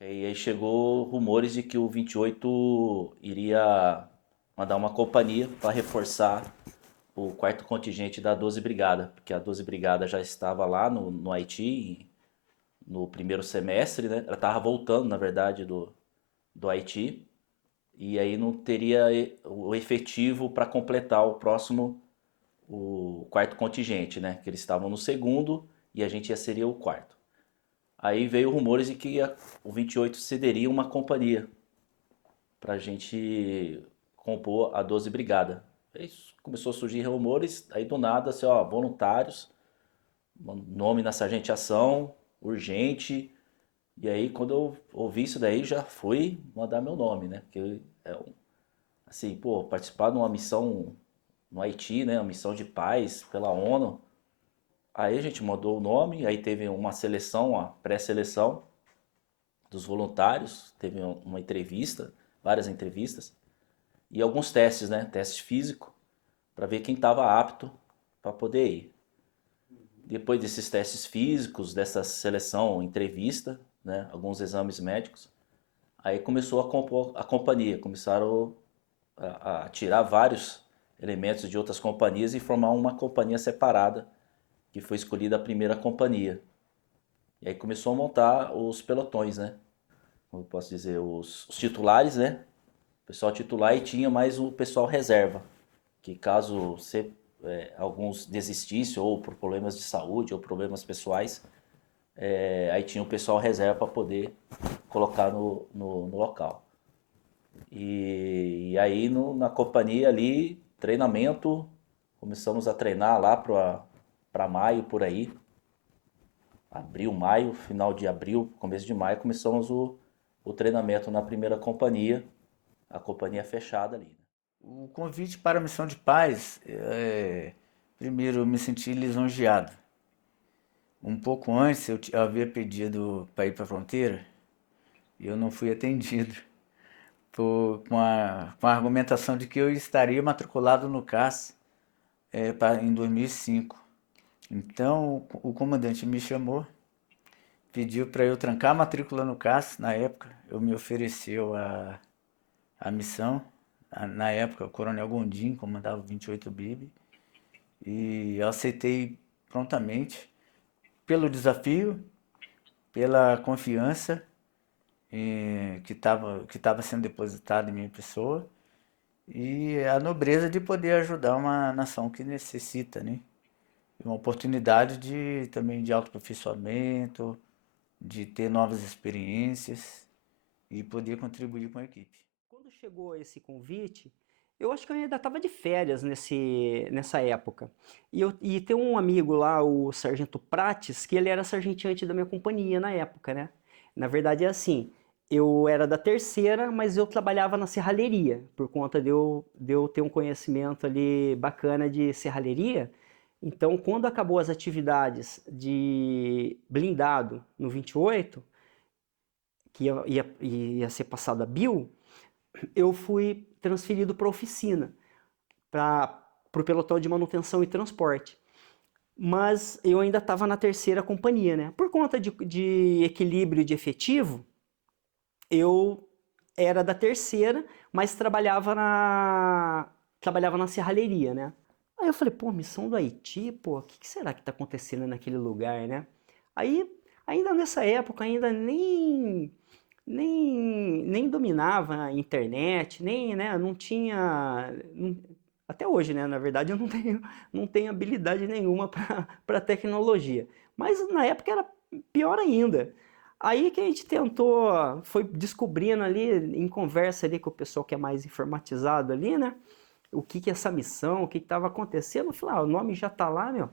E aí chegou rumores de que o 28 iria mandar uma companhia para reforçar o quarto contingente da 12 Brigada, porque a 12 Brigada já estava lá no Haiti no primeiro semestre, né? Ela estava voltando, na verdade, do Haiti, e aí não teria o efetivo para completar o quarto contingente, né? Que eles estavam no segundo e a gente ia seria o quarto. Aí veio rumores de que o 28 cederia uma companhia para a gente compor a 12 Brigada. Aí começou a surgir rumores, aí do nada, assim, ó, voluntários, nome na sargenteação, urgente. E aí quando eu ouvi isso daí, já fui mandar meu nome, né? Porque assim, pô, participar de uma missão no Haiti, né? Uma missão de paz pela ONU. Aí a gente mandou o nome, aí teve uma seleção, uma pré-seleção dos voluntários, teve uma entrevista, várias entrevistas e alguns testes, né? Teste físico para ver quem estava apto para poder ir. Depois desses testes físicos, dessa seleção, entrevista, né? Alguns exames médicos, aí começou a compor a companhia, começaram a tirar vários elementos de outras companhias e formar uma companhia separada, que foi escolhida a primeira companhia. E aí começou a montar os pelotões, né? Como eu posso dizer, os titulares, né? O pessoal titular e tinha mais o pessoal reserva, que caso alguns desistissem ou por problemas de saúde ou problemas pessoais, aí tinha o pessoal reserva para poder colocar no local. E aí na companhia ali, treinamento, começamos a treinar lá para maio por aí, abril, maio, final de abril, começo de maio, começamos o treinamento na primeira companhia, a companhia fechada ali, né? O convite para a missão de paz, primeiro eu me senti lisonjeado. Um pouco antes eu havia pedido para ir para a fronteira e eu não fui atendido com a argumentação de que eu estaria matriculado no CAS em 2005. Então o comandante me chamou, pediu para eu trancar a matrícula no CAS. Na época eu me ofereceu a missão. Na época o Coronel Gondim comandava o 28 BIB e eu aceitei prontamente pelo desafio, pela confiança que estava sendo depositada em minha pessoa e a nobreza de poder ajudar uma nação que necessita, né? Uma oportunidade de também de autoaperfeiçoamento, de ter novas experiências e poder contribuir com a equipe. Quando chegou esse convite, eu acho que eu ainda estava de férias nessa época. E tem um amigo lá, o Sargento Prates, que ele era sargenteante da minha companhia na época, né? Na verdade é assim, eu era da terceira, mas eu trabalhava na serralheria, por conta de eu ter um conhecimento ali bacana de serralheria. Então, quando acabou as atividades de blindado no 28, que ia ser passado a Bill, eu fui transferido para a oficina, para o pelotão de manutenção e transporte. Mas eu ainda estava na terceira companhia, né? Por conta de equilíbrio de efetivo, eu era da terceira, mas trabalhava na serralheria, né? Aí eu falei, pô, missão do Haiti, pô, o que será que tá acontecendo naquele lugar, né? Aí, ainda nessa época, ainda nem dominava a internet, nem, né, não tinha, até hoje, né, na verdade eu não tenho habilidade nenhuma para tecnologia, mas na época era pior ainda. Aí que a gente tentou, foi descobrindo ali, em conversa ali com o pessoal que é mais informatizado ali, né, o que que é essa missão, o que que estava acontecendo. Eu falei, o nome já tá lá, meu,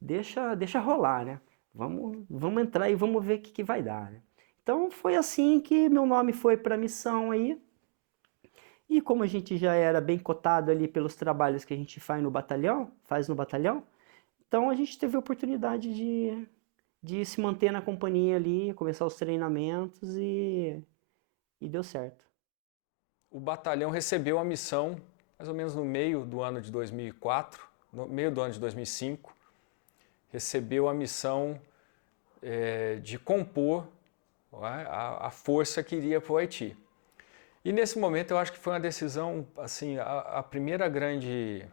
deixa rolar, né, vamos entrar e vamos ver o que que vai dar, né. Então foi assim que meu nome foi para a missão aí. E como a gente já era bem cotado ali pelos trabalhos que a gente faz no batalhão, então a gente teve a oportunidade de se manter na companhia ali, começar os treinamentos e deu certo. O batalhão recebeu a missão mais ou menos no meio do ano de 2004, no meio do ano de 2005, recebeu a missão de compor a força que iria para o Haiti. E nesse momento eu acho que foi uma decisão, assim, a primeira grande,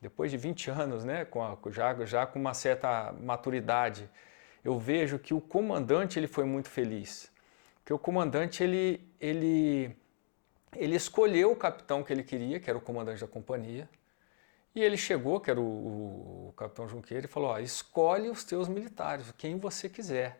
depois de 20 anos, né, já com uma certa maturidade, eu vejo que o comandante ele foi muito feliz. Porque o comandante ele escolheu o capitão que ele queria, que era o comandante da companhia, e ele chegou, que era o capitão Junqueira, e falou, ó, escolhe os teus militares, quem você quiser.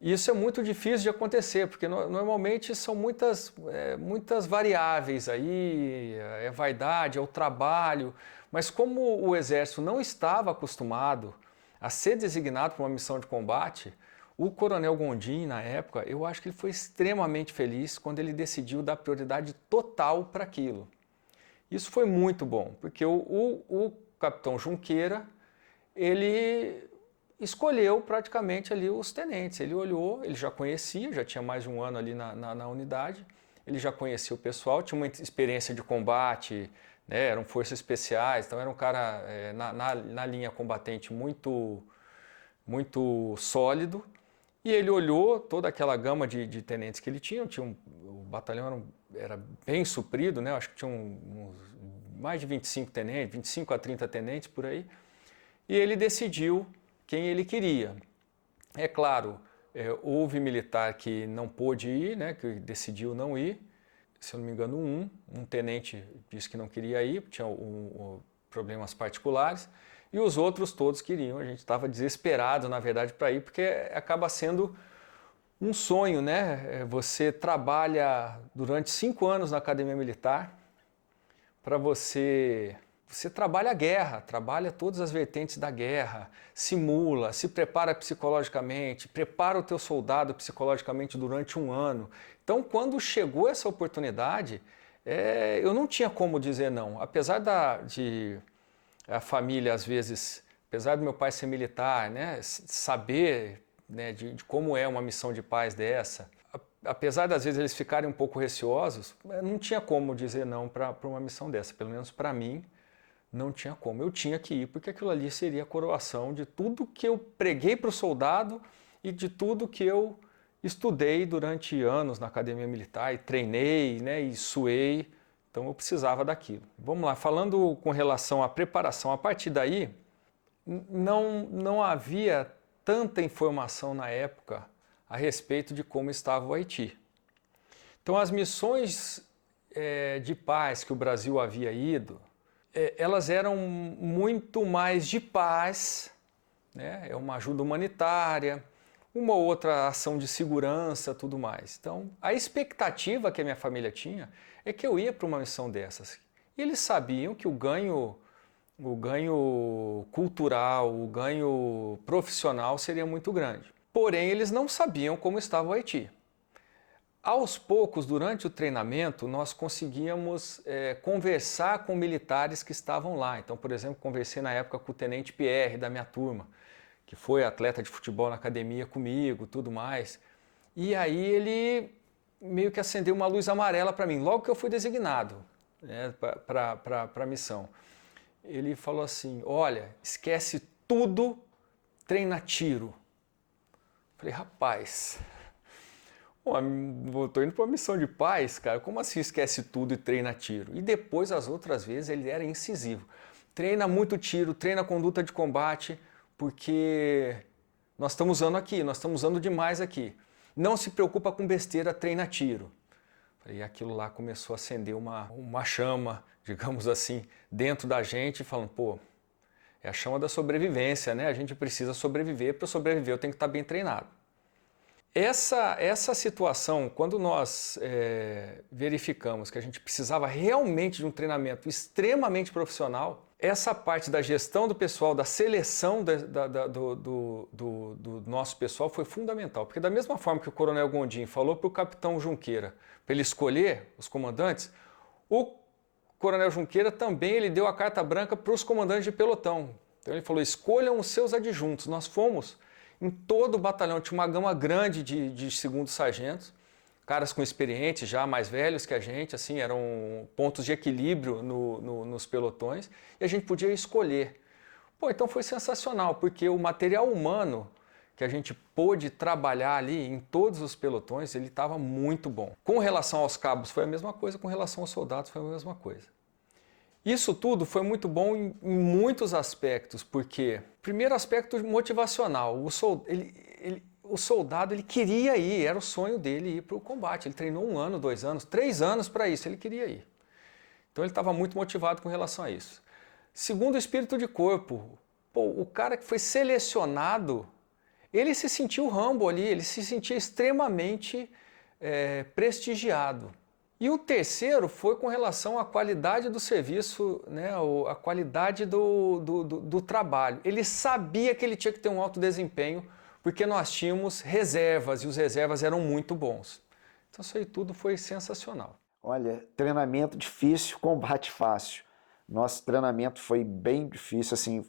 E isso é muito difícil de acontecer, porque normalmente são muitas variáveis aí, é vaidade, é o trabalho, mas como o exército não estava acostumado a ser designado para uma missão de combate, o coronel Gondim, na época, eu acho que ele foi extremamente feliz quando ele decidiu dar prioridade total para aquilo. Isso foi muito bom, porque o capitão Junqueira, ele escolheu praticamente ali os tenentes. Ele olhou, ele já conhecia, já tinha mais de um ano ali na unidade, ele já conhecia o pessoal, tinha uma experiência de combate, né, eram forças especiais, então era um cara na linha combatente muito sólido. E ele olhou toda aquela gama de tenentes que ele tinha, o batalhão era bem suprido, né? Acho que tinha mais de 25 tenentes, 25 a 30 tenentes por aí, e ele decidiu quem ele queria. É claro, houve militar que não pôde ir, né? Que decidiu não ir, se eu não me engano um tenente disse que não queria ir, tinha problemas particulares, e os outros todos queriam. A gente estava desesperado, na verdade, para ir, porque acaba sendo um sonho, né? Você trabalha durante 5 anos na academia militar, para você trabalha a guerra, trabalha todas as vertentes da guerra, simula, se prepara psicologicamente, prepara o teu soldado psicologicamente durante 1 ano. Então, quando chegou essa oportunidade, eu não tinha como dizer não. Apesar de a família, às vezes, apesar do meu pai ser militar, né, saber, né, de como é uma missão de paz dessa, apesar das vezes eles ficarem um pouco receosos, não tinha como dizer não para uma missão dessa, pelo menos para mim, não tinha como. Eu tinha que ir, porque aquilo ali seria a coroação de tudo que eu preguei para o soldado e de tudo que eu estudei durante anos na academia militar e treinei, né, e suei. Então eu precisava daquilo. Vamos lá, falando com relação à preparação, a partir daí não havia tanta informação na época a respeito de como estava o Haiti. Então as missões de paz que o Brasil havia ido, elas eram muito mais de paz, né? É uma ajuda humanitária, uma outra ação de segurança, tudo mais. Então a expectativa que a minha família tinha é que eu ia para uma missão dessas. E eles sabiam que o ganho cultural, o ganho profissional seria muito grande. Porém, eles não sabiam como estava o Haiti. Aos poucos, durante o treinamento, nós conseguíamos conversar com militares que estavam lá. Então, por exemplo, conversei na época com o tenente Pierre da minha turma, que foi atleta de futebol na academia comigo, tudo mais. E aí ele meio que acendeu uma luz amarela para mim, logo que eu fui designado, né, para a missão. Ele falou assim, olha, esquece tudo, treina tiro. Falei, rapaz, estou indo para uma missão de paz, cara, como assim esquece tudo e treina tiro? E depois, as outras vezes, ele era incisivo. Treina muito tiro, treina conduta de combate, porque nós estamos usando aqui, nós estamos usando demais aqui. Não se preocupa com besteira, treina tiro. E aquilo lá começou a acender uma chama, digamos assim, dentro da gente, falando, pô, é a chama da sobrevivência, né? A gente precisa sobreviver, para sobreviver eu tenho que estar bem treinado. Essa situação, quando nós verificamos que a gente precisava realmente de um treinamento extremamente profissional, essa parte da gestão do pessoal, da seleção do nosso pessoal foi fundamental, porque da mesma forma que o coronel Gondim falou para o capitão Junqueira para ele escolher os comandantes, o coronel Junqueira também ele deu a carta branca para os comandantes de pelotão. Então ele falou, escolham os seus adjuntos. Nós fomos em todo o batalhão, tinha uma gama grande de segundos sargentos, caras com experiência, já mais velhos que a gente, assim, eram pontos de equilíbrio nos pelotões, e a gente podia escolher. Pô, então foi sensacional, porque o material humano que a gente pôde trabalhar ali em todos os pelotões, ele estava muito bom. Com relação aos cabos foi a mesma coisa, com relação aos soldados foi a mesma coisa. Isso tudo foi muito bom em muitos aspectos, porque, primeiro aspecto motivacional, o soldado ele queria ir, era o sonho dele ir para o combate, ele treinou 1 ano, 2 anos, 3 anos para isso, ele queria ir. Então ele estava muito motivado com relação a isso. Segundo, o espírito de corpo. Pô, o cara que foi selecionado, ele se sentiu Rambo ali, ele se sentia extremamente prestigiado. E o terceiro foi com relação à qualidade do serviço, né, a qualidade do trabalho. Ele sabia que ele tinha que ter um alto desempenho, porque nós tínhamos reservas, e os reservas eram muito bons. Então isso aí tudo foi sensacional. Olha, treinamento difícil, combate fácil. Nosso treinamento foi bem difícil, assim,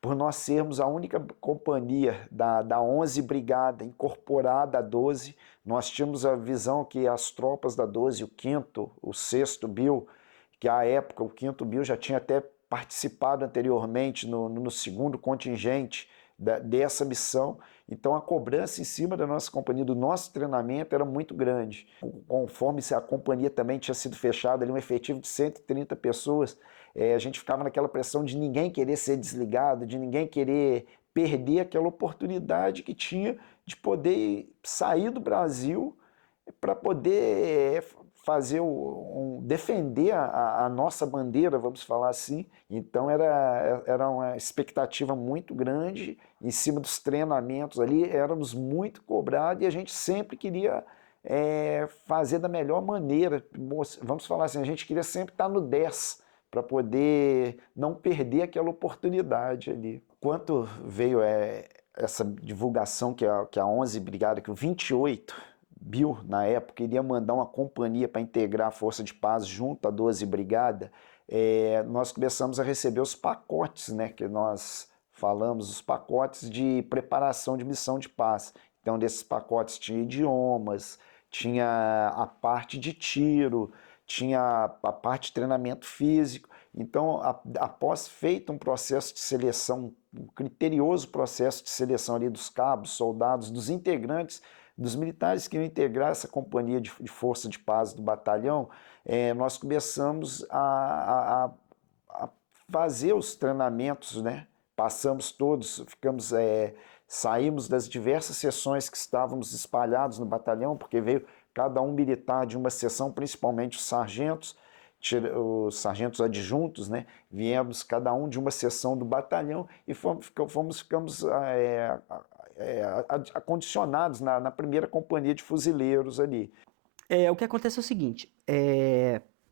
por nós sermos a única companhia da 11 Brigada incorporada à 12, nós tínhamos a visão que as tropas da 12, o 5º, o 6º BIL, que à época o 5º BIL já tinha até participado anteriormente no 2º contingente dessa missão, então a cobrança em cima da nossa companhia, do nosso treinamento era muito grande. Conforme a companhia também tinha sido fechada, ali um efetivo de 130 pessoas, a gente ficava naquela pressão de ninguém querer ser desligado, de ninguém querer perder aquela oportunidade que tinha de poder sair do Brasil para poder fazer defender a nossa bandeira, vamos falar assim. Então era uma expectativa muito grande em cima dos treinamentos ali, éramos muito cobrados e a gente sempre queria fazer da melhor maneira. Vamos falar assim, a gente queria sempre estar no 10 para poder não perder aquela oportunidade ali. Quanto veio essa divulgação que a 11 Brigada, que o 28 BIL, na época, iria mandar uma companhia para integrar a Força de Paz junto à 12 Brigada, nós começamos a receber os pacotes, né, que nós falamos, os pacotes de preparação de missão de paz. Então, desses pacotes tinha idiomas, tinha a parte de tiro, tinha a parte de treinamento físico. Então, após feito um processo de seleção, um criterioso processo de seleção ali dos cabos, soldados, dos integrantes, dos militares que iam integrar essa companhia de força de paz do batalhão, nós começamos a fazer os treinamentos, né? Passamos todos, saímos das diversas seções que estávamos espalhados no batalhão, porque veio cada um militar de uma seção, principalmente os sargentos adjuntos, né? Viemos cada um de uma seção do batalhão e ficamos acondicionados na primeira companhia de fuzileiros ali. O que acontece é o seguinte,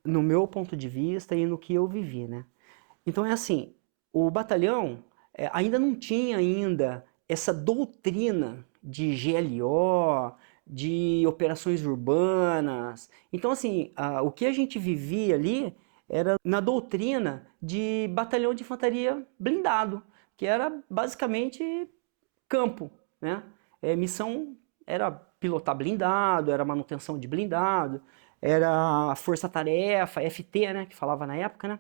no meu ponto de vista e no que eu vivi, né? Então é assim, o batalhão ainda não tinha essa doutrina de GLO, de operações urbanas. Então assim, o que a gente vivia ali era na doutrina de batalhão de infantaria blindado, que era basicamente campo, né? Missão era pilotar blindado, era manutenção de blindado, era força-tarefa, FT, né, que falava na época, né?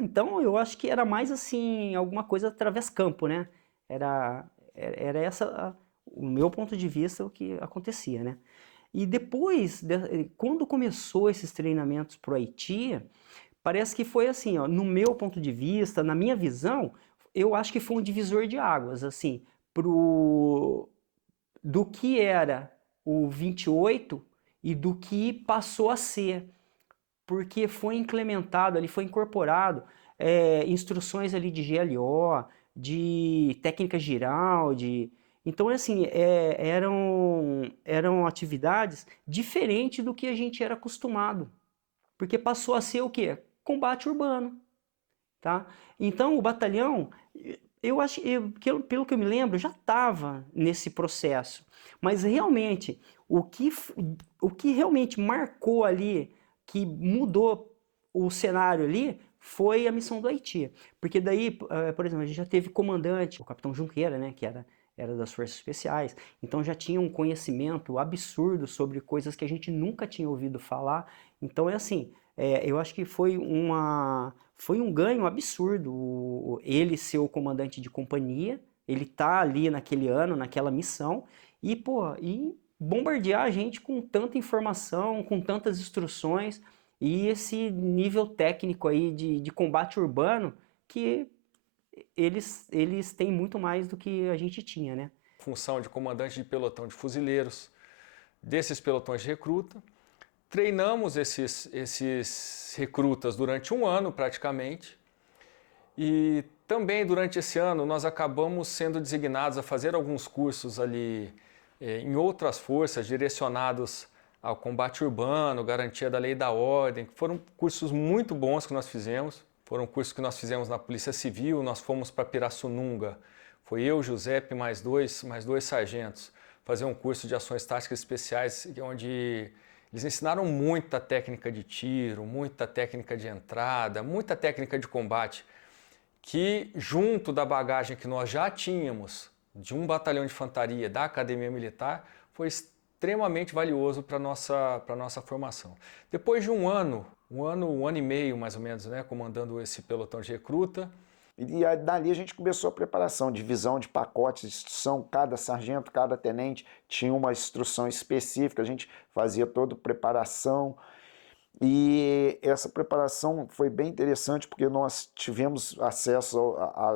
Então eu acho que era mais assim, alguma coisa através campo, né? Era essa o meu ponto de vista o que acontecia, né? E depois, quando começou esses treinamentos pro Haiti, parece que foi assim, ó, no meu ponto de vista, na minha visão, eu acho que foi um divisor de águas, assim, do que era o 28 e do que passou a ser, porque foi implementado ali, foi incorporado instruções ali de GLO, de técnica giral, então assim, eram atividades diferentes do que a gente era acostumado, porque passou a ser o quê? Combate urbano, tá? Então o batalhão, eu acho, pelo que eu me lembro, já estava nesse processo, mas realmente o que realmente marcou ali, que mudou o cenário ali, foi a missão do Haiti, porque daí, por exemplo, a gente já teve comandante, o capitão Junqueira, né, que era das Forças Especiais, então já tinha um conhecimento absurdo sobre coisas que a gente nunca tinha ouvido falar, então é assim, eu acho que foi foi um ganho absurdo ele ser o comandante de companhia, ele tá ali naquele ano, naquela missão, e, pô, e bombardear a gente com tanta informação, com tantas instruções, e esse nível técnico aí de combate urbano que eles têm muito mais do que a gente tinha, né? Função de comandante de pelotão de fuzileiros, desses pelotões de recruta. Treinamos esses recrutas durante um ano praticamente, e também durante esse ano nós acabamos sendo designados a fazer alguns cursos ali em outras forças direcionados ao combate urbano, garantia da lei e da ordem, que foram cursos muito bons que nós fizemos. Foram cursos que nós fizemos na Polícia Civil, nós fomos para Pirassununga. Foi eu, Giuseppe, mais dois sargentos, fazer um curso de ações táticas especiais, onde eles ensinaram muita técnica de tiro, muita técnica de entrada, muita técnica de combate, que junto da bagagem que nós já tínhamos de um batalhão de infantaria da Academia Militar, foi extremamente valioso para a nossa formação. Depois de um ano e meio mais ou menos, né, comandando esse pelotão de recruta. E dali a gente começou a preparação, divisão de pacotes de instrução, cada sargento, cada tenente tinha uma instrução específica, a gente fazia toda a preparação. E essa preparação foi bem interessante porque nós tivemos acesso,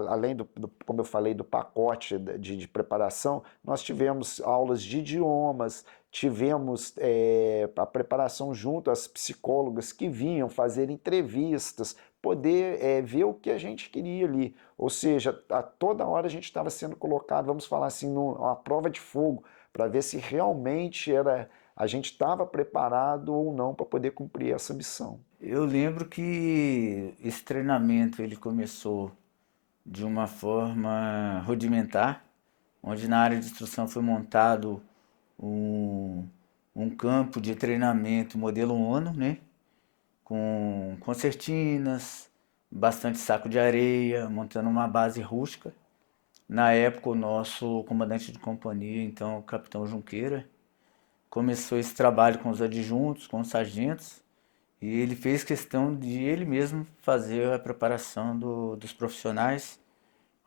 além como eu falei, do pacote de preparação, nós tivemos aulas de idiomas, tivemos a preparação junto às psicólogas que vinham fazer entrevistas, poder ver o que a gente queria ali. Ou seja, a toda hora a gente estava sendo colocado, vamos falar assim, numa prova de fogo, para ver se realmente a gente estava preparado ou não para poder cumprir essa missão. Eu lembro que esse treinamento ele começou de uma forma rudimentar, onde na área de instrução foi montado um campo de treinamento modelo ONU, né? Com concertinas, bastante saco de areia, montando uma base rústica. Na época, o nosso comandante de companhia, então o capitão Junqueira, começou esse trabalho com os adjuntos, com os sargentos, e ele fez questão de ele mesmo fazer a preparação dos profissionais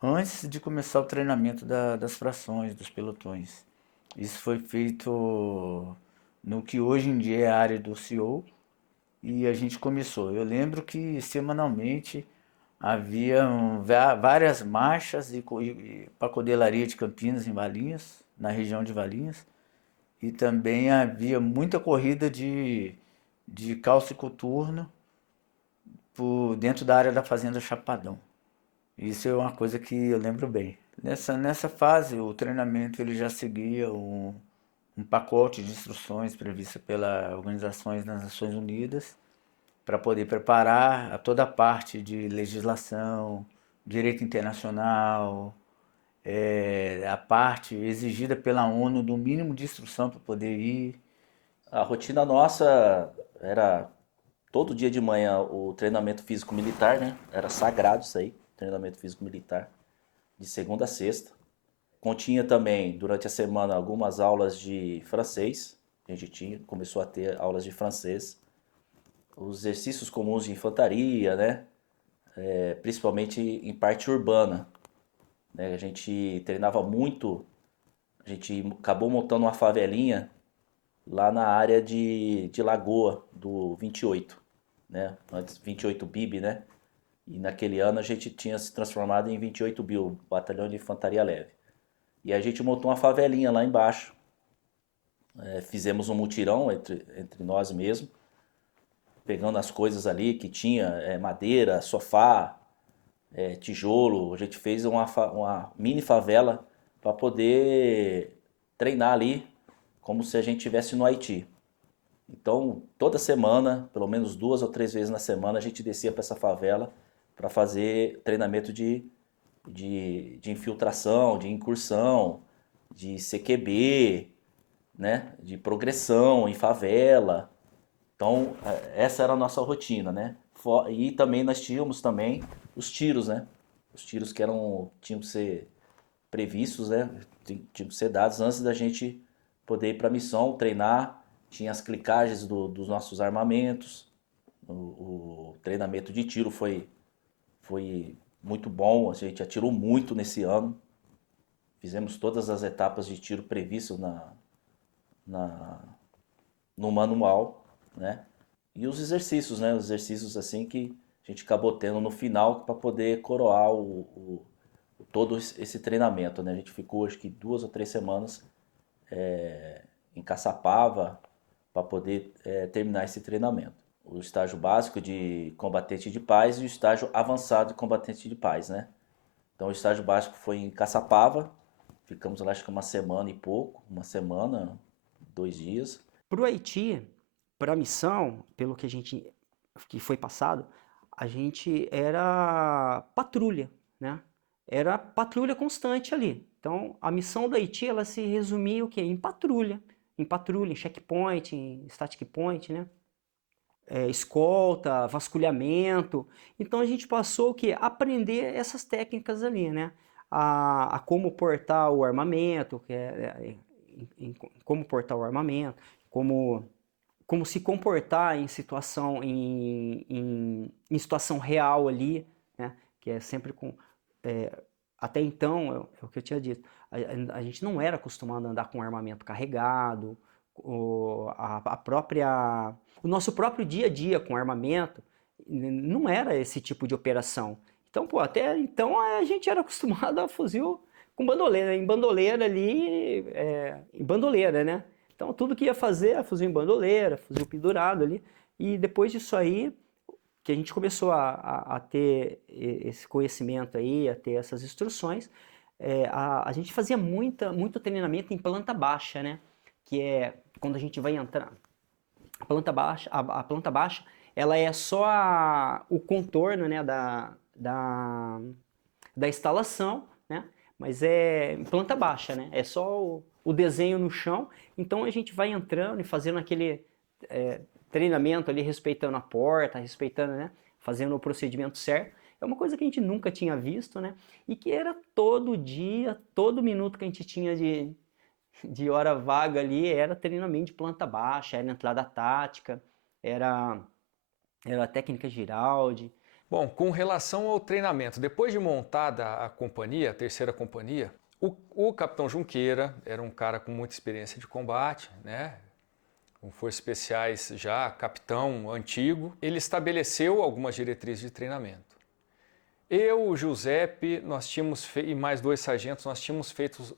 antes de começar o treinamento das frações, dos pelotões. Isso foi feito no que hoje em dia é a área do CEO, e a gente começou. Eu lembro que semanalmente havia várias marchas e pacodelaria de Campinas em Valinhos, na região de Valinhos, e também havia muita corrida de calça e coturno por dentro da área da Fazenda Chapadão. Isso é uma coisa que eu lembro bem. Nessa fase, o treinamento ele já seguia um pacote de instruções previsto pelas Organizações das Nações Unidas para poder preparar toda a parte de legislação, direito internacional, a parte exigida pela ONU do mínimo de instrução para poder ir. A rotina nossa era todo dia de manhã o treinamento físico-militar, né? Era sagrado isso aí, treinamento físico-militar, de segunda a sexta. Continha também, durante a semana, algumas aulas de francês. A gente começou a ter aulas de francês. Os exercícios comuns de infantaria, né? Principalmente em parte urbana. Né? A gente treinava muito, a gente acabou montando uma favelinha lá na área de Lagoa, do 28, né? Antes 28 BIB, né? E naquele ano a gente tinha se transformado em 28 BIL, Batalhão de Infantaria Leve. E a gente montou uma favelinha lá embaixo. Fizemos um mutirão entre nós mesmos, pegando as coisas ali que tinha, madeira, sofá, tijolo. A gente fez uma mini favela para poder treinar ali como se a gente estivesse no Haiti. Então, toda semana, pelo menos 2 ou 3 vezes na semana, a gente descia para essa favela para fazer treinamento de infiltração, de incursão, de CQB, né? De progressão em favela. Então, essa era a nossa rotina, né? E também nós tínhamos também os tiros, né? Os tiros que tinham que ser previstos, né? Tinham que ser dados antes da gente poder ir para a missão, treinar. Tinha as clicagens dos nossos armamentos. O treinamento de tiro foi foi muito bom, a gente atirou muito nesse ano. Fizemos todas as etapas de tiro previstas no manual, né? E os exercícios, né? Os exercícios assim que a gente acabou tendo no final para poder coroar todo esse treinamento, né? A gente ficou acho que 2 ou 3 semanas em Caçapava para poder terminar esse treinamento. O estágio básico de combatente de paz e o estágio avançado de combatente de paz, né? Então o estágio básico foi em Caçapava, ficamos lá acho que uma semana e pouco, 2 dias. Para o Haiti, para a missão, pelo que foi passado, a gente era patrulha, né? Era patrulha constante ali. Então, a missão do Haiti, ela se resumia o quê? Em patrulha, em checkpoint, em static point, né? Escolta, vasculhamento. Então, a gente passou o quê? Aprender essas técnicas ali, né? A como portar o armamento, como portar o armamento, como se comportar em situação situação real ali, né? Que é sempre até então é o que eu tinha dito, a gente não era acostumado a andar com armamento carregado, o nosso próprio dia a dia com armamento não era esse tipo de operação. Então, até então a gente era acostumado a fuzil com bandoleira, em bandoleira ali, em bandoleira, né? Então, tudo que ia fazer era fuzil em bandoleira, fuzil pendurado ali. E depois disso aí, que a gente começou a ter esse conhecimento aí, a ter essas instruções, a gente fazia muito treinamento em planta baixa, né? Que é quando a gente vai entrar. A planta baixa, ela é só o contorno, né, da instalação, né? Mas é em planta baixa, né? É só o desenho no chão. Então a gente vai entrando e fazendo aquele treinamento ali, respeitando a porta, respeitando, né? Fazendo o procedimento certo. É uma coisa que a gente nunca tinha visto, né? E que era todo dia, todo minuto que a gente tinha de hora vaga ali, era treinamento de planta baixa, era entrada tática, era técnica Giraldi. Bom, com relação ao treinamento, depois de montada a companhia, a terceira companhia, o capitão Junqueira era um cara com muita experiência de combate, né? Com forças especiais já, capitão antigo. Ele estabeleceu algumas diretrizes de treinamento. Eu, o Giuseppe, e mais 2 sargentos, nós tínhamos feito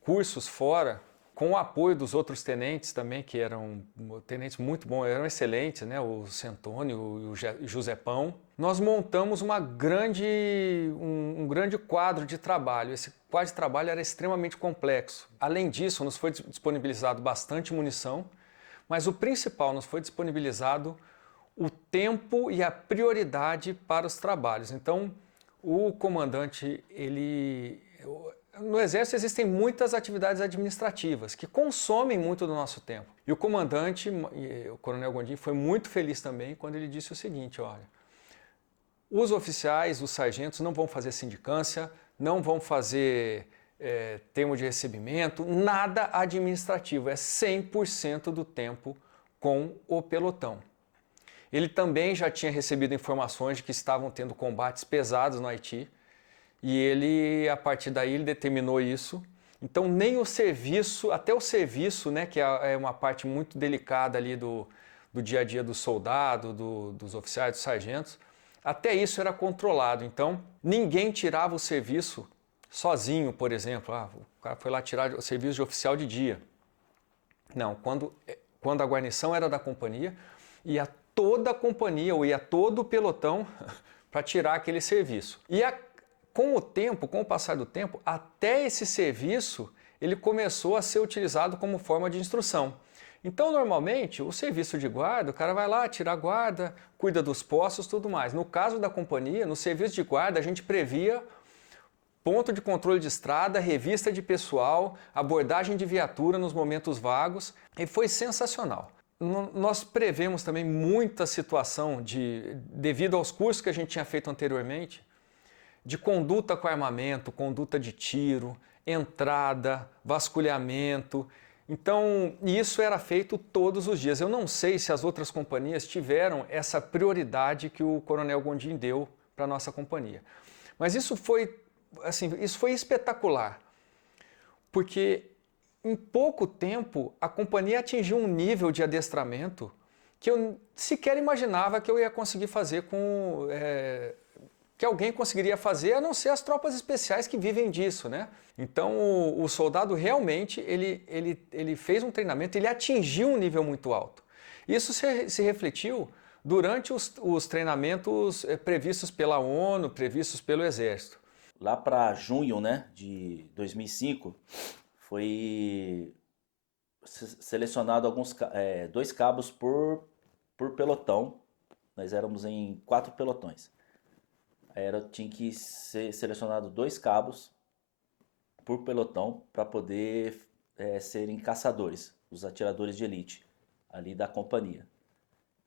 cursos fora, com o apoio dos outros tenentes também, que eram tenentes muito bons, eram excelentes, né? O Centônio e o Josepão. Nós montamos um grande quadro de trabalho. Esse quadro de trabalho era extremamente complexo. Além disso, nos foi disponibilizado bastante munição, mas o principal, nos foi disponibilizado o tempo e a prioridade para os trabalhos. Então, o comandante, no Exército existem muitas atividades administrativas que consomem muito do nosso tempo. E o comandante, o Coronel Gondim, foi muito feliz também quando ele disse o seguinte, olha, os oficiais, os sargentos não vão fazer sindicância, não vão fazer termo de recebimento, nada administrativo, é 100% do tempo com o pelotão. Ele também já tinha recebido informações de que estavam tendo combates pesados no Haiti, e ele, a partir daí, ele determinou isso. Então, nem o serviço, até o serviço, né, que é uma parte muito delicada ali do dia a dia do soldado, dos oficiais, dos sargentos, até isso era controlado. Então, ninguém tirava o serviço sozinho, por exemplo. O cara foi lá tirar o serviço de oficial de dia. Não, quando a guarnição era da companhia, ia toda a companhia, ou ia todo o pelotão para tirar aquele serviço. E com o passar do tempo, até esse serviço ele começou a ser utilizado como forma de instrução. Então, normalmente, o serviço de guarda, o cara vai lá, tira a guarda, cuida dos postos, tudo mais. No caso da companhia, no serviço de guarda, a gente previa ponto de controle de estrada, revista de pessoal, abordagem de viatura nos momentos vagos, e foi sensacional. Nós prevemos também muita situação, devido aos cursos que a gente tinha feito anteriormente, de conduta com armamento, conduta de tiro, entrada, vasculhamento. Então, isso era feito todos os dias. Eu não sei se as outras companhias tiveram essa prioridade que o Coronel Gondim deu a nossa companhia. Mas isso foi, assim, isso foi espetacular, porque em pouco tempo a companhia atingiu um nível de adestramento que eu sequer imaginava que eu ia conseguir fazer que alguém conseguiria fazer, a não ser as tropas especiais que vivem disso, né? Então o soldado realmente ele fez um treinamento, ele atingiu um nível muito alto. Isso se refletiu durante os treinamentos previstos pela ONU, previstos pelo Exército. Lá para junho, né, de 2005, foi selecionado 2 cabos por pelotão. Nós éramos em 4 pelotões. Tinha que ser selecionado 2 cabos por pelotão para poder serem caçadores, os atiradores de elite ali da companhia,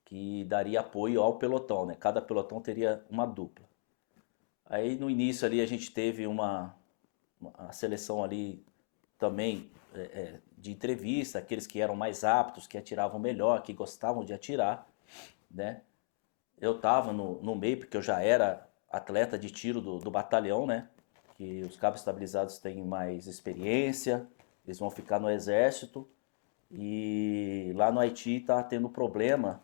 que daria apoio ao pelotão, né? Cada pelotão teria uma dupla. Aí no início ali a gente teve uma seleção ali também de entrevista, aqueles que eram mais aptos, que atiravam melhor, que gostavam de atirar, né? Eu estava no meio, porque eu já era atleta de tiro do batalhão, né? Que os cabos estabilizados têm mais experiência, eles vão ficar no exército. E lá no Haiti está tendo problema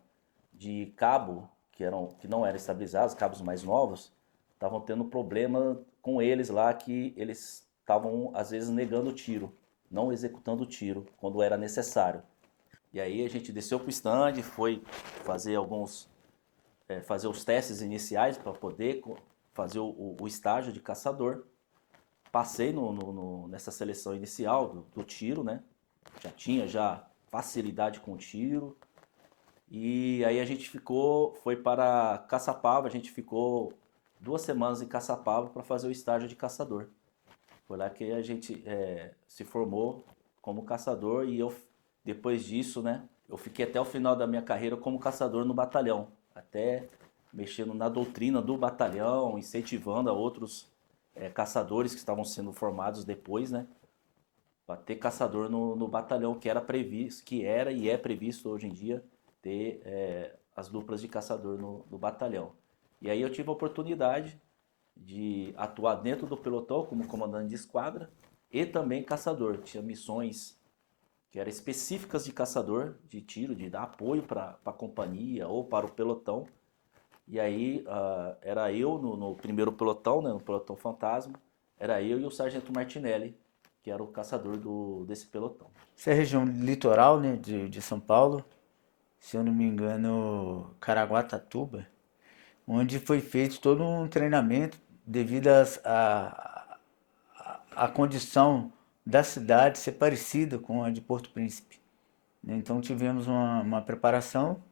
de cabo que não eram estabilizados, cabos mais novos, estavam tendo problema com eles lá, que eles estavam às vezes negando o tiro, não executando o tiro quando era necessário. E aí a gente desceu para o stand, foi fazer fazer os testes iniciais para poder fazer o estágio de caçador. Passei nessa seleção inicial do tiro, né? Já tinha facilidade com o tiro. E aí a gente foi para Caçapava, a gente ficou 2 semanas em Caçapava para fazer o estágio de caçador. Foi lá que a gente se formou como caçador, e eu, depois disso, né, eu fiquei até o final da minha carreira como caçador no batalhão, até mexendo na doutrina do batalhão, incentivando a outros caçadores que estavam sendo formados depois, né, para ter caçador no batalhão, que era e é previsto hoje em dia ter as duplas de caçador no batalhão. E aí eu tive a oportunidade de atuar dentro do pelotão como comandante de esquadra e também caçador. Tinha missões que eram específicas de caçador, de tiro, de dar apoio para a companhia ou para o pelotão. E aí era eu no primeiro pelotão, né, no pelotão fantasma, era eu e o sargento Martinelli, que era o caçador desse pelotão. Essa é a região litoral, né, de São Paulo, se eu não me engano, Caraguatatuba, onde foi feito todo um treinamento devido à condição da cidade ser parecida com a de Porto Príncipe. Então tivemos uma preparação,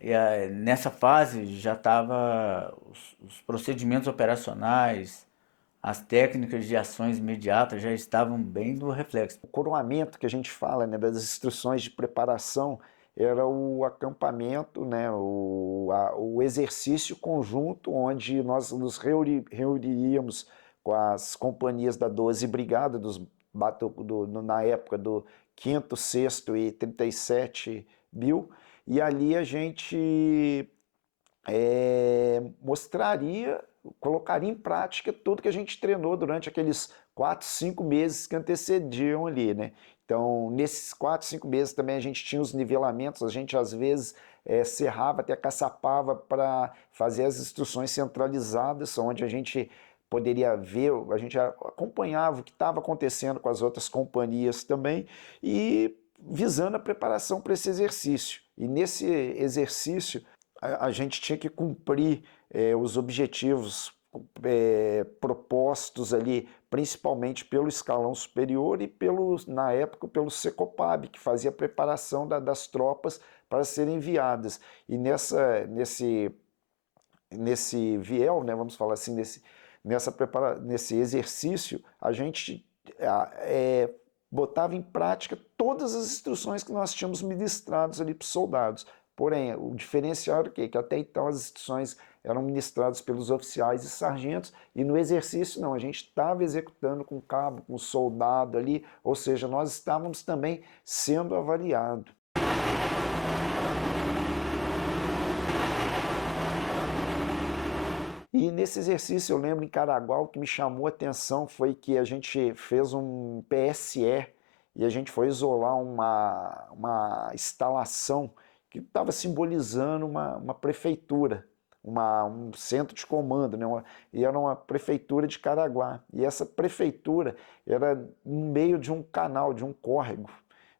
e nessa fase já estava os procedimentos operacionais, as técnicas de ações imediatas já estavam bem no reflexo. O coroamento que a gente fala, né, das instruções de preparação, era o acampamento, né, o exercício conjunto, onde nós nos reuniríamos com as companhias da 12 Brigada, na época do 5º, 6º e 37 Mil, e ali a gente colocaria em prática tudo que a gente treinou durante aqueles 4, 5 meses que antecediam ali, né? Então, nesses 4, 5 meses também a gente tinha os nivelamentos, a gente às vezes serrava até Caçapava para fazer as instruções centralizadas, onde a gente poderia ver, a gente acompanhava o que estava acontecendo com as outras companhias também, e visando a preparação para esse exercício. E nesse exercício a gente tinha que cumprir os objetivos propostos ali, principalmente pelo escalão superior e na época pelo Secopab, que fazia a preparação das tropas para serem enviadas. E nesse viel, né, vamos falar assim, nesse exercício, a gente botava em prática todas as instruções que nós tínhamos ministrados ali para os soldados. Porém, o diferencial era o quê? Que até então as instruções eram ministradas pelos oficiais e sargentos, e no exercício não, a gente estava executando com cabo, com soldado ali, ou seja, nós estávamos também sendo avaliados. E nesse exercício, eu lembro em Caraguá, o que me chamou a atenção foi que a gente fez um PSE e a gente foi isolar uma instalação que estava simbolizando uma prefeitura, um centro de comando, né? E era uma prefeitura de Caraguá. E essa prefeitura era no meio de um canal, de um córrego,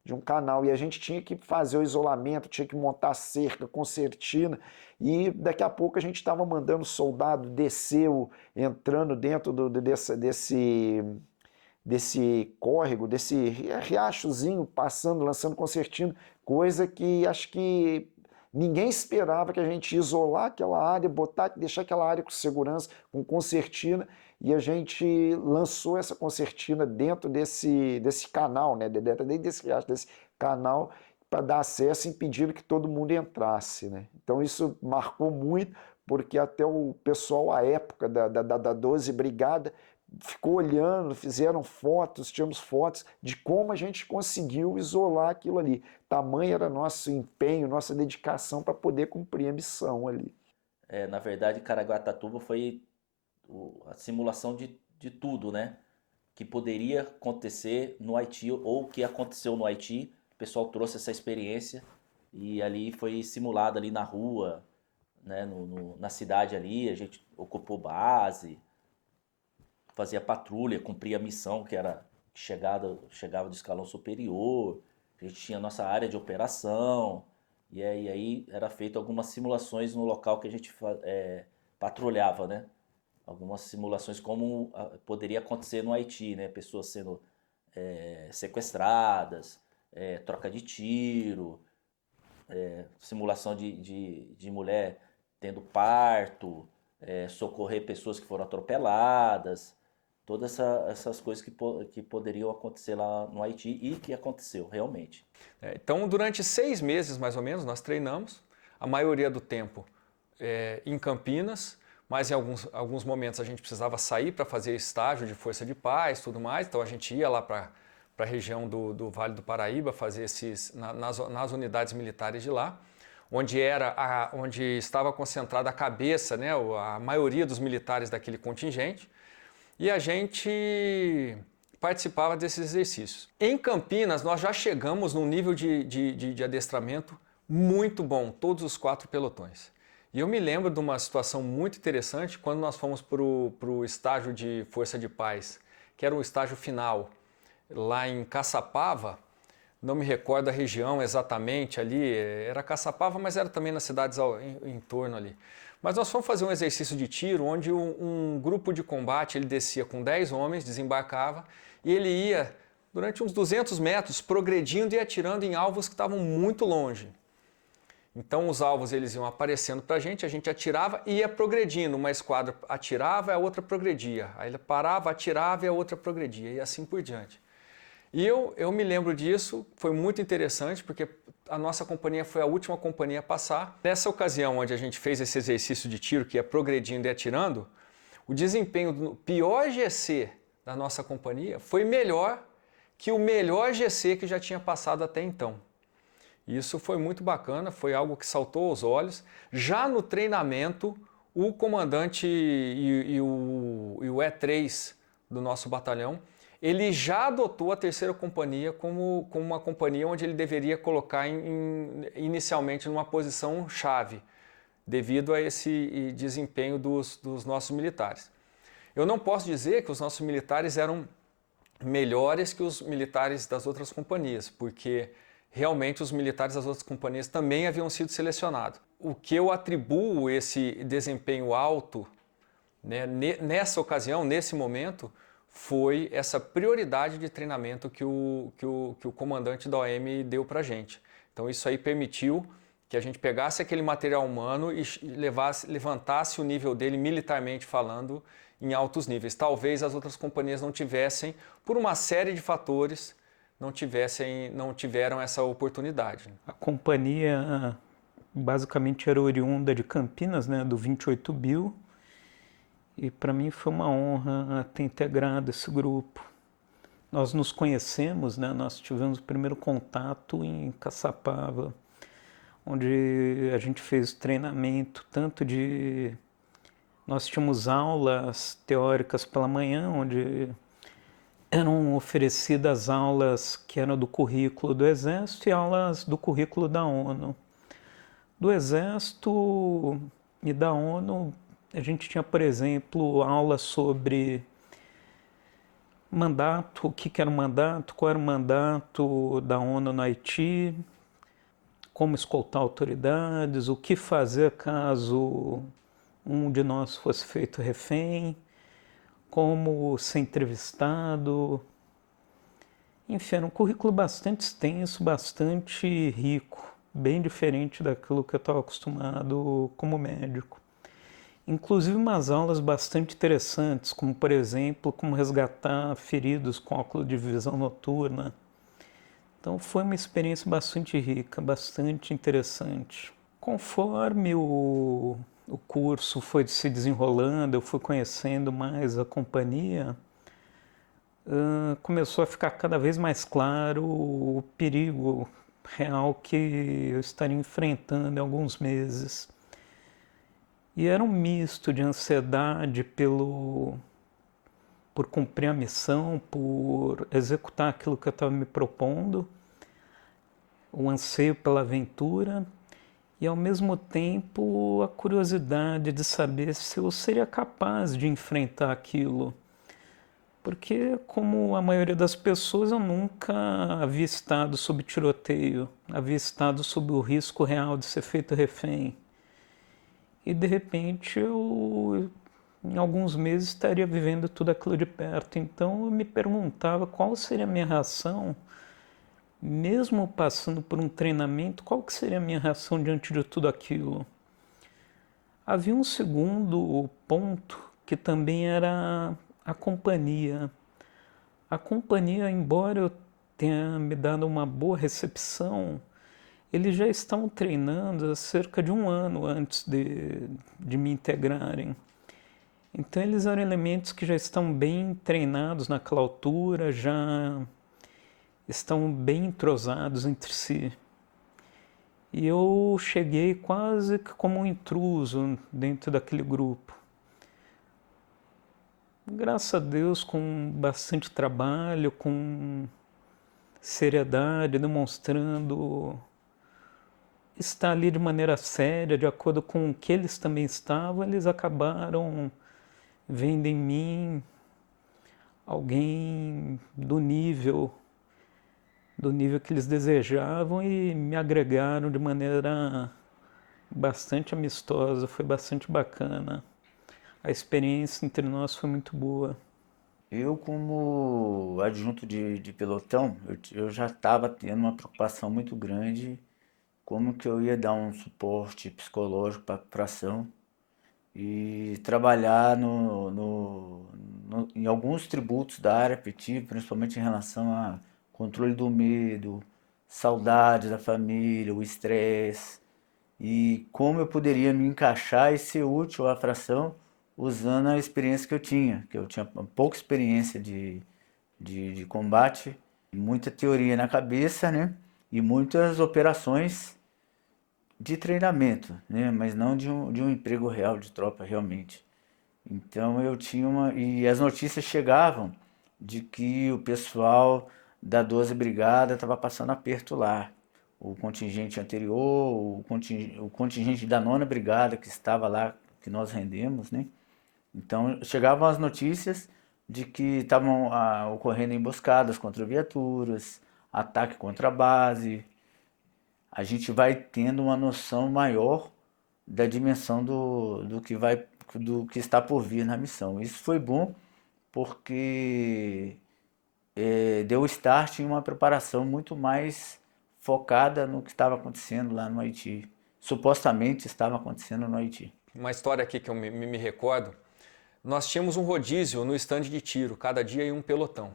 de um canal. E a gente tinha que fazer o isolamento, tinha que montar cerca, concertina. E daqui a pouco a gente estava mandando soldado descer, entrando dentro desse córrego, desse riachozinho, passando, lançando concertina, coisa que acho que ninguém esperava, que a gente ia isolar aquela área, deixar aquela área com segurança, com concertina, e a gente lançou essa concertina dentro desse canal, né, dentro desse riacho, desse canal, para dar acesso, impedindo que todo mundo entrasse, né? Então isso marcou muito, porque até o pessoal, à época da 12 Brigada, ficou olhando, fizeram fotos, tínhamos fotos de como a gente conseguiu isolar aquilo ali. Tamanho era nosso empenho, nossa dedicação para poder cumprir a missão ali. Na verdade, Caraguatatuba foi a simulação de tudo, né? Que poderia acontecer no Haiti ou que aconteceu no Haiti. O pessoal trouxe essa experiência e ali foi simulado ali na rua, né? Na cidade ali, a gente ocupou base, fazia patrulha, cumpria a missão que era chegava do escalão superior, a gente tinha a nossa área de operação, e aí era feito algumas simulações no local que a gente patrulhava, né? Algumas simulações como poderia acontecer no Haiti, né? Pessoas sendo sequestradas, troca de tiro, simulação de mulher tendo parto, socorrer pessoas que foram atropeladas, todas essas coisas que poderiam acontecer lá no Haiti e que aconteceu realmente. Então, durante 6 meses, mais ou menos, nós treinamos, a maioria do tempo em Campinas, mas em alguns momentos a gente precisava sair para fazer estágio de Força de Paz, tudo mais, então a gente ia lá para a região do Vale do Paraíba, fazer nas unidades militares de lá, onde estava concentrada a cabeça, né, a maioria dos militares daquele contingente, e a gente participava desses exercícios. Em Campinas, nós já chegamos num nível de adestramento muito bom, todos os 4 pelotões. E eu me lembro de uma situação muito interessante quando nós fomos para o estágio de Força de Paz, que era o estágio final, lá em Caçapava. Não me recordo a região exatamente ali, era Caçapava, mas era também nas cidades em torno ali. Mas nós fomos fazer um exercício de tiro onde um grupo de combate, ele descia com 10 homens, desembarcava, e ele ia, durante uns 200 metros, progredindo e atirando em alvos que estavam muito longe. Então os alvos eles iam aparecendo para a gente atirava e ia progredindo. Uma esquadra atirava e a outra progredia. Aí ele parava, atirava e a outra progredia, e assim por diante. E eu me lembro disso, foi muito interessante, porque a nossa companhia foi a última companhia a passar. Nessa ocasião onde a gente fez esse exercício de tiro, que ia progredindo e atirando, o desempenho do pior GC da nossa companhia foi melhor que o melhor GC que já tinha passado até então. Isso foi muito bacana, foi algo que saltou aos olhos. Já no treinamento, o comandante e o E3 do nosso batalhão, ele já adotou a 3ª companhia como uma companhia onde ele deveria colocar inicialmente numa posição chave, devido a esse desempenho dos nossos militares. Eu não posso dizer que os nossos militares eram melhores que os militares das outras companhias, porque realmente os militares das outras companhias também haviam sido selecionados. O que eu atribuo esse desempenho alto, né, nessa ocasião, nesse momento, foi essa prioridade de treinamento que o comandante da OM deu para a gente. Então isso aí permitiu que a gente pegasse aquele material humano e levantasse o nível dele militarmente falando em altos níveis. Talvez as outras companhias não tivessem, por uma série de fatores, não tiveram essa oportunidade. A companhia basicamente era oriunda de Campinas, né, do 28 Bill, e para mim foi uma honra ter integrado esse grupo. Nós nos conhecemos, né, nós tivemos o primeiro contato em Caçapava, onde a gente fez treinamento tanto de Nós tínhamos aulas teóricas pela manhã, onde eram oferecidas aulas que eram do currículo do Exército e aulas do currículo da ONU. Do Exército e da ONU, a gente tinha, por exemplo, aulas sobre mandato, o que era o mandato, qual era o mandato da ONU no Haiti, como escoltar autoridades, o que fazer caso um de nós fosse feito refém, como ser entrevistado. Enfim, era um currículo bastante extenso, bastante rico, bem diferente daquilo que eu estava acostumado como médico. Inclusive umas aulas bastante interessantes, como por exemplo, como resgatar feridos com óculos de visão noturna. Então foi uma experiência bastante rica, bastante interessante. Conforme o curso foi se desenrolando, eu fui conhecendo mais a companhia, começou a ficar cada vez mais claro o perigo real que eu estaria enfrentando em alguns meses. E era um misto de ansiedade por cumprir a missão, por executar aquilo que eu estava me propondo, o anseio pela aventura e, ao mesmo tempo, a curiosidade de saber se eu seria capaz de enfrentar aquilo. Porque, como a maioria das pessoas, eu nunca havia estado sob tiroteio, havia estado sob o risco real de ser feito refém. E de repente eu, em alguns meses, estaria vivendo tudo aquilo de perto. Então eu me perguntava qual seria a minha reação, mesmo passando por um treinamento, qual que seria a minha reação diante de tudo aquilo. Havia um segundo ponto que também era a companhia. A companhia, embora eu tenha me dado uma boa recepção, eles já estavam treinando há cerca de 1 ano antes de me integrarem. Então eles eram elementos que já estão bem treinados naquela altura, já estão bem entrosados entre si. E eu cheguei quase que como um intruso dentro daquele grupo. Graças a Deus, com bastante trabalho, com seriedade, demonstrando estar ali de maneira séria, de acordo com o que eles também estavam, eles acabaram vendo em mim alguém do nível que eles desejavam e me agregaram de maneira bastante amistosa, foi bastante bacana. A experiência entre nós foi muito boa. Eu, como adjunto de pelotão, eu já estava tendo uma preocupação muito grande como que eu ia dar um suporte psicológico para a fração e trabalhar em alguns tributos da área afetiva, principalmente em relação a controle do medo, saudade da família, o estresse, e como eu poderia me encaixar e ser útil à fração usando a experiência que eu tinha pouca experiência de combate, muita teoria na cabeça, né? E muitas operações de treinamento, né? Mas não de um emprego real de tropa realmente. Então eu tinha e as notícias chegavam de que o pessoal da 12 Brigada estava passando aperto lá. O contingente anterior, o contingente da 9ª Brigada que estava lá, que nós rendemos, né? Então chegavam as notícias de que estavam ocorrendo emboscadas contra viaturas, ataque contra a base. A gente vai tendo uma noção maior da dimensão do que está por vir na missão. Isso foi bom porque deu start em uma preparação muito mais focada no que estava acontecendo lá no Haiti. Supostamente estava acontecendo no Haiti. Uma história aqui que eu me recordo, nós tínhamos um rodízio no estande de tiro, cada dia em um pelotão.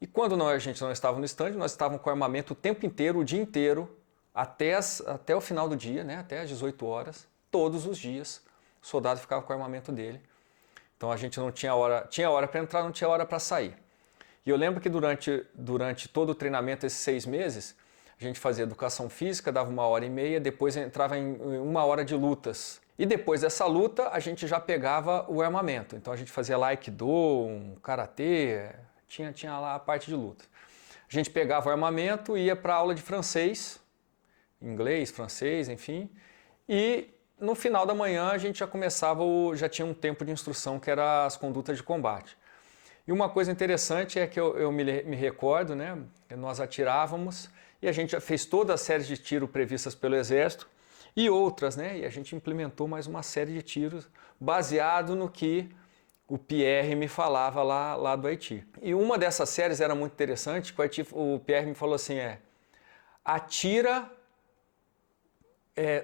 E quando a gente não estava no estande, nós estávamos com armamento o tempo inteiro, o dia inteiro, até o final do dia, né, até às 18 horas, todos os dias, o soldado ficava com o armamento dele. Então a gente não tinha hora para entrar, não tinha hora para sair. E eu lembro que durante todo o treinamento, esses 6 meses, a gente fazia educação física, dava 1h30, depois entrava em 1 hora de lutas. E depois dessa luta, a gente já pegava o armamento. Então a gente fazia lá Aikido, um Karatê, tinha lá a parte de luta. A gente pegava o armamento e ia para aula de francês, inglês, francês, enfim. E no final da manhã a gente já começava, já tinha um tempo de instrução que era as condutas de combate. E uma coisa interessante é que eu me recordo, né, que nós atirávamos e a gente já fez toda a série de tiros previstas pelo Exército e outras, né, e a gente implementou mais uma série de tiros baseado no que o Pierre me falava lá do Haiti. E uma dessas séries era muito interessante, que o Pierre me falou assim, atira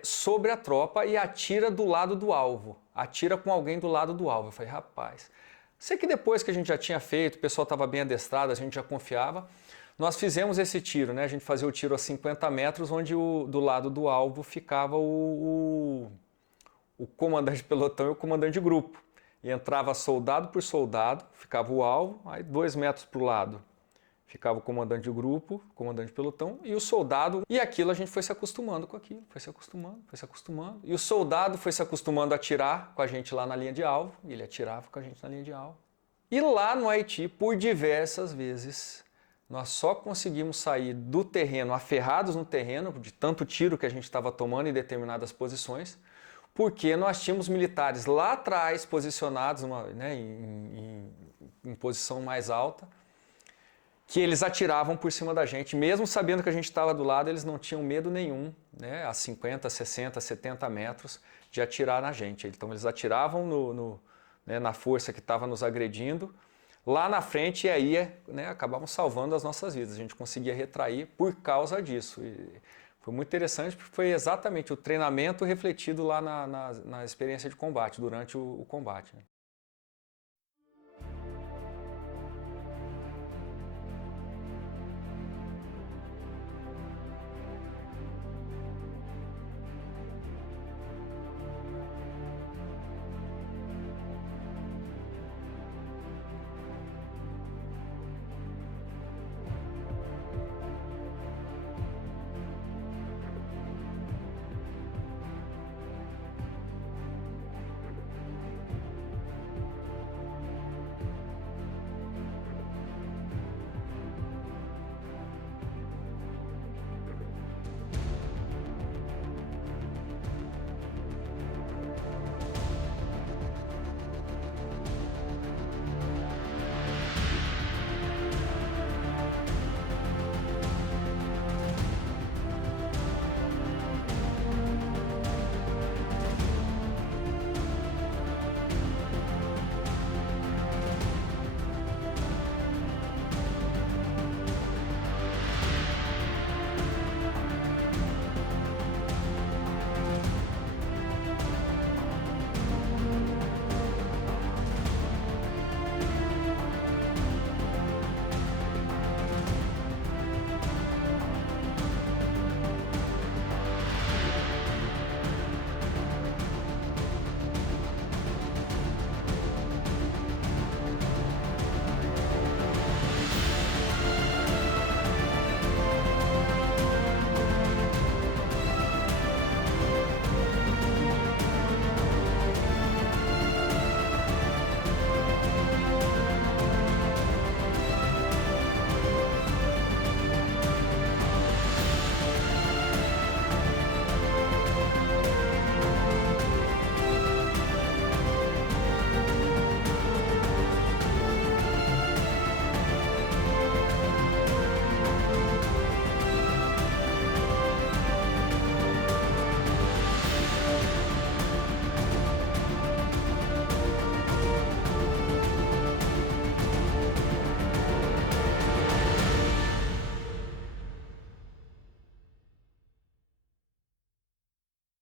sobre a tropa e atira do lado do alvo, atira com alguém do lado do alvo. Eu falei, rapaz, sei que depois que a gente já tinha feito, o pessoal estava bem adestrado, a gente já confiava, nós fizemos esse tiro, né? A gente fazia o tiro a 50 metros, onde do lado do alvo ficava o comandante de pelotão e o comandante de grupo. E entrava soldado por soldado, ficava o alvo, aí 2 metros para o lado ficava o comandante de grupo, comandante de pelotão e o soldado. E aquilo a gente foi se acostumando com aquilo, foi se acostumando. E o soldado foi se acostumando a atirar com a gente lá na linha de alvo, e ele atirava com a gente na linha de alvo. E lá no Haiti, por diversas vezes, nós só conseguimos sair do terreno, aferrados no terreno, de tanto tiro que a gente estava tomando em determinadas posições, porque nós tínhamos militares lá atrás, posicionados em posição mais alta, que eles atiravam por cima da gente, mesmo sabendo que a gente estava do lado, eles não tinham medo nenhum, né, a 50, 60, 70 metros, de atirar na gente. Então eles atiravam na força que estava nos agredindo, lá na frente, e aí acabavam salvando as nossas vidas. A gente conseguia retrair por causa disso. E foi muito interessante, porque foi exatamente o treinamento refletido lá na experiência de combate, durante o combate, né?